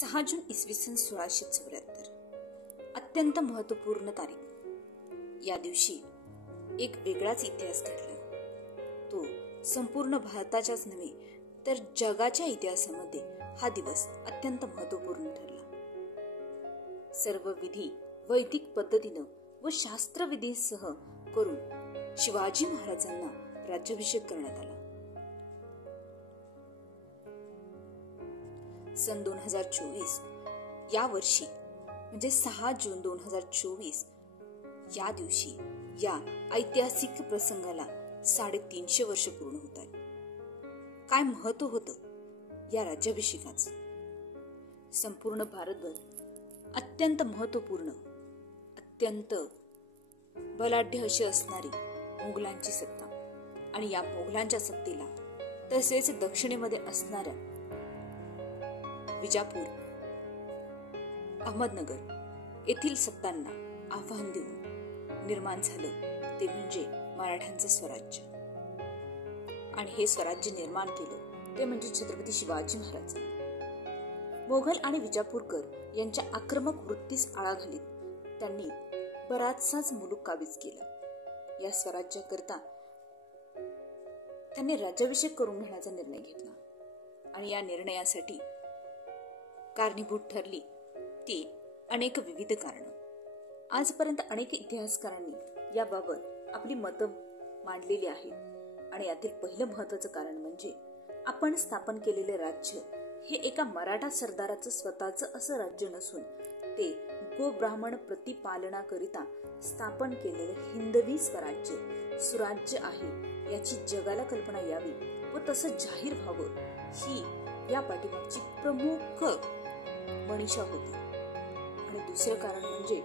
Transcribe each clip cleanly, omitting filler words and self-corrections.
6 जून इसवी सन 1674 अत्यंत महत्वपूर्ण तारीख. या दिवशी एक वेगळाच इतिहास घडला. तो संपूर्ण भारताच्याच नव्हे तर जगाच्या इतिहासामध्ये हा दिवस अत्यंत महत्वपूर्ण ठरला. सर्व विधी वैदिक पद्धतीनं व शास्त्रविधीसह करून शिवाजी महाराजांना राज्याभिषेक करण्यात आला. सन 2024 या वर्षी म्हणजे 6 जून 2024 या दिवशी या ऐतिहासिक प्रसंगाला 350 वर्ष पूर्ण होत आहेत. काय महत्व होतं या राज्याभिषेकाचं? संपूर्ण भारतभर अत्यंत महत्वपूर्ण, अत्यंत बलाढ्य अशी असणारी मोगलांची सत्ता आणि या मोगलांच्या सत्तेला तसेच दक्षिणेमध्ये असणाऱ्या विजापूर, अहमदनगर येथील सत्तांना आव्हान देऊन निर्माण झालं ते म्हणजे मराठ्यांचं स्वराज्य. आणि हे स्वराज्य निर्माण केलं ते म्हणजे छत्रपती शिवाजी महाराज. मोघल आणि विजापूरकर यांच्या आक्रमक वृत्तीस आळा घालीत त्यांनी बराचसाच मुलूक काबीज केला. या स्वराज्याकरता त्यांनी राज्याभिषेक करून घेण्याचा निर्णय घेतला आणि या निर्णयासाठी कारणीभूत ठरली ती अनेक विविध कारणं. आजपर्यंत अनेक इतिहासकारांनी याबाबत आपली मतं मांडलेली आहेत आणि यातील पहिलं महत्वाचं कारण म्हणजे आपण स्थापन केलेले राज्य हे एका मराठा सरदाराचं स्वतःचं असं राज्य नसून ते गोब्राह्मण प्रतिपालनाकरिता स्थापन केलेलं हिंदवी स्वराज्य सुराज्य आहे याची जगाला कल्पना यावी व तसं जाहीर व्हावं ही या पाठीमागची प्रमुख मनीषा होती. आणि दुसरं कारण म्हणजे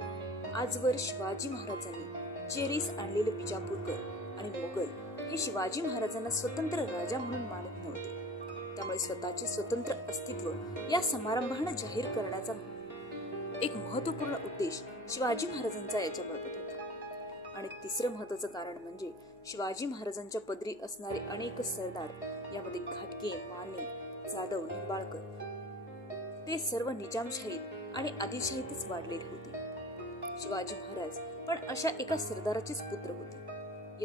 आजवर शिवाजी महाराजांनी चेरीस आणलेले विजापूरकर आणि मोगल हे शिवाजी महाराजांना स्वतंत्र राजा म्हणून मानत नव्हते. त्यामुळे स्वतःचे स्वतंत्र अस्तित्व या समारंभाने जाहीर करण्याचा एक महत्वपूर्ण उद्देश शिवाजी महाराजांचा याच्याबाबत होता. आणि तिसरं महत्वाचं कारण म्हणजे शिवाजी महाराजांच्या पदरी असणारे अनेक सरदार यामध्ये घाटगे, माने, जाधव, निंबाळकर ते सर्व निजामशाहीत आणि आदिलशाहीतच वाढलेले होते. शिवाजी महाराज पण अशा एका सरदाराचेच पुत्र होते.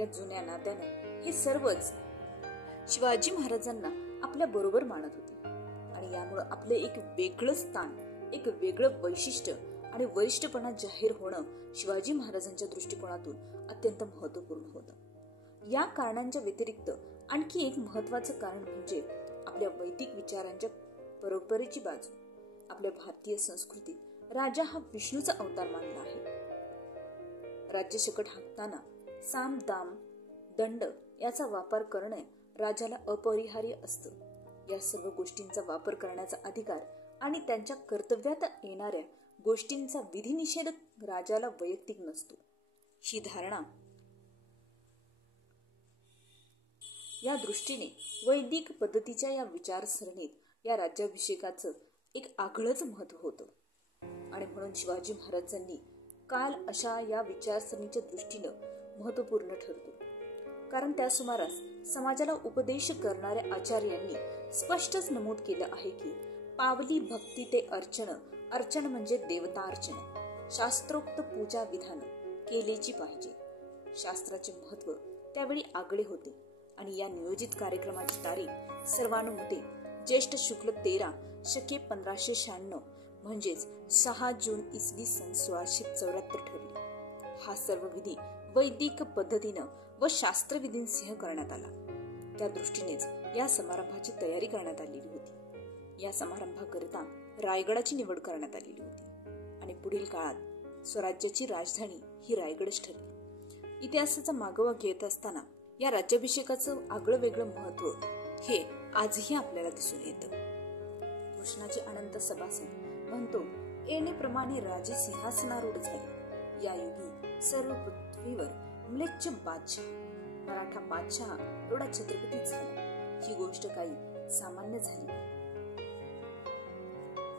या जुन्या नात्यानं हे सर्वच शिवाजी महाराजांना आपल्या बरोबर मानत होते आणि यामुळे आपलं एक वेगळं स्थान, एक वेगळं वैशिष्ट्य आणि वरिष्ठपणा जाहीर होणं शिवाजी महाराजांच्या दृष्टिकोनातून अत्यंत महत्वपूर्ण होतं. या कारणांच्या व्यतिरिक्त आणखी एक महत्वाचं कारण म्हणजे आपल्या वैदिक विचारांच्या परंपरेची बाजू. आपल्या भारतीय संस्कृतीत राजा हा विष्णूचा अवतार मानला आहे. राज्यशकट हाकताना साम, दाम, दंड याचा वापर करणे राजाला अपरिहार्य असतं. या सर्व गोष्टींचा वापर करण्याचा अधिकार आणि त्यांच्या कर्तव्यात येणाऱ्या गोष्टींचा विधिनिषेध राजाला वैयक्तिक नसतो. ही धारणा या दृष्टीने वैदिक पद्धतीच्या या विचारसरणीत या राज्याभिषेकाचं एक आगळंच महत्व होतं. आणि म्हणून शिवाजी महाराजांनी काल अशा या विचारसरणीच्या दृष्टीनं महत्वपूर्ण ठरतो. कारण त्या सुमारास समाजाला उपदेश करणाऱ्या आचार्यांनी स्पष्टच नमूद केलं आहे की पावली भक्ती ते अर्चन, अर्चन म्हणजे देवतार्चन, शास्त्रोक्त पूजा विधान केलेची पाहिजे. शास्त्राचे महत्व त्यावेळी आगळे होते आणि या नियोजित कार्यक्रमाची तारीख सर्वानुमते ज्येष्ठ शुक्ल 13 शके 1596 म्हणजेच 6 जून इसवी सन 1674 ठरली. हा सर्व विधी वैदिक पद्धतीनं व शास्त्रविधींसह करण्यात आला. त्या दृष्टीनेच या समारंभाची तयारी करण्यात आलेली होती. या समारंभाकरिता रायगडाची निवड करण्यात आलेली होती आणि पुढील काळात स्वराज्याची राजधानी ही रायगडच ठरली. इतिहासाचा मागोवा घेत असताना या राज्याभिषेकाचं आगळं वेगळं महत्व हे आजही आपल्याला दिसून येतं. कृष्णाचे अनंत सभासद म्हणतो, येणेप्रमाणे राजे सिंहासनारूढ झाले. या युगी सर्व पृथ्वीवर म्लेच्छ बादशाह, मराठा बादशाह एवढा छत्रपतीच झाला. ही गोष्ट काही सामान्य झाली.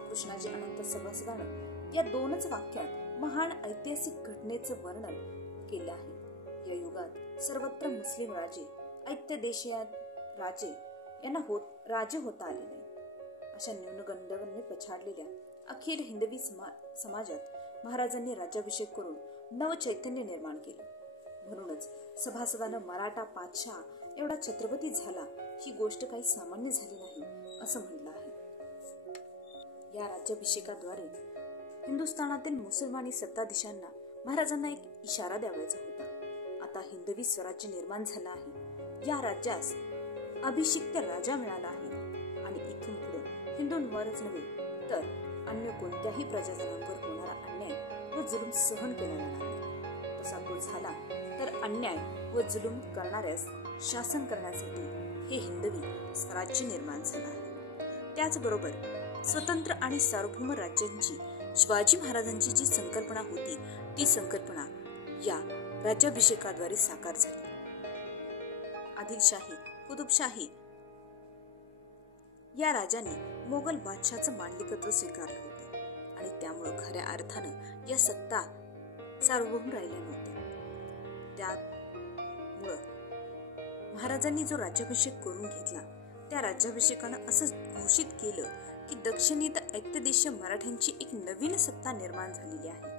कृष्णाचे अनंत सभासदानं या दोनच वाक्यात महान ऐतिहासिक घटनेचं वर्णन केलं आहे. या युगात सर्वत्र मुस्लिम राजे, ऐत्य देशीय राजे यांना राजे होता आले नाही. अशा न्यूनगंडाने पछाडलेल्या अखिल हिंदवी समाजात महाराजांनी राज्याभिषेक करून नवचैतन्य निर्माण केलं. म्हणूनच सभासदानं मराठा पातशाह एवढा छत्रपती झाला ही गोष्ट काही सामान्य झाली नाही असं म्हटलं आहे. या राज्याभिषेकाद्वारे हिंदुस्थानातील मुसलमानी सत्ताधीशांना महाराजांना एक इशारा द्यावायचा होता. आता हिंदवी स्वराज्य निर्माण झालं आहे. या राज्यास अभिषिक्त राजा मिळाला आहे आणि इथून पुढे हिंदूंवरच नव्हे तर अन्य कोणत्याही प्रजाजनांवर होणारा अन्याय व जुलूम सहन केला जाणार नाही. तसा तो झाला तर अन्याय व जुलूम करणाऱ्यास शासन करण्यासाठी हे हिंदवी स्वराज्य निर्माण झालं आहे. त्याचबरोबर स्वतंत्र आणि सार्वभौम राज्यांची शिवाजी महाराजांची जी संकल्पना होती ती संकल्पना या राज्याभिषेकाद्वारे साकार झाली. आदिलशाही, कुतुबशाही या राजांनी मोगल बादशाहचं मांडलिकत्व स्वीकारलं होतं आणि त्यामुळं खऱ्या अर्थानं या सत्ता सार्वभौम राहिल्या नव्हत्या. त्यामुळं महाराजांनी जो राज्याभिषेक करून घेतला त्या राज्याभिषेकानं असं घोषित केलं की दक्षिणेत ऐक्यदेशीय मराठ्यांची एक नवीन सत्ता निर्माण झालेली आहे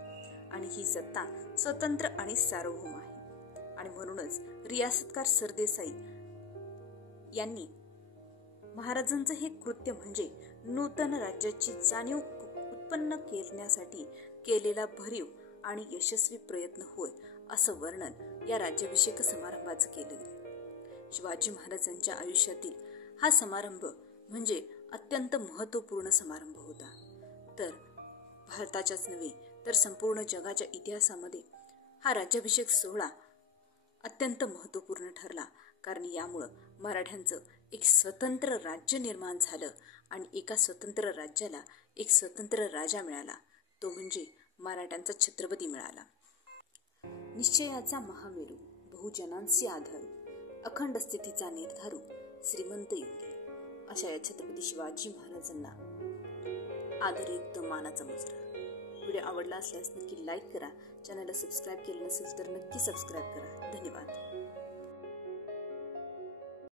आणि ही सत्ता स्वतंत्र आणि सार्वभौम आहे. आणि म्हणूनच रियासतकार सरदेसाई यांनी महाराजांचं हे कृत्य म्हणजे नूतन राज्याची जाणीव उत्पन्न करण्यासाठी केलेला भरीव आणि यशस्वी प्रयत्न होय असं वर्णन या राज्याभिषेक समारंभाचं केलं गेलं. शिवाजी महाराजांच्या आयुष्यातील हा समारंभ म्हणजे अत्यंत महत्त्वपूर्ण समारंभ होता. तर भारताच्याच नव्हे तर संपूर्ण जगाच्या इतिहासामध्ये हा राज्याभिषेक सोहळा अत्यंत महत्त्वपूर्ण ठरला. कारण यामुळं मराठ्यांचं एक स्वतंत्र राज्य निर्माण झालं आणि एका स्वतंत्र राज्याला एक स्वतंत्र राजा मिळाला, तो म्हणजे मराठ्यांचा छत्रपती मिळाला. निश्चयाचा महामेरू, बहुजनांचे आधारू, अखंड स्थितीचा निर्धारू, श्रीमंत योगी अशा या छत्रपती शिवाजी महाराजांना आदरयुक्त मानाचा मुजरा. व्हिडिओ आवडला असल्यास नक्की लाईक करा. चॅनलला सबस्क्राईब केलं नसेल तर नक्की सबस्क्राईब करा. धन्यवाद.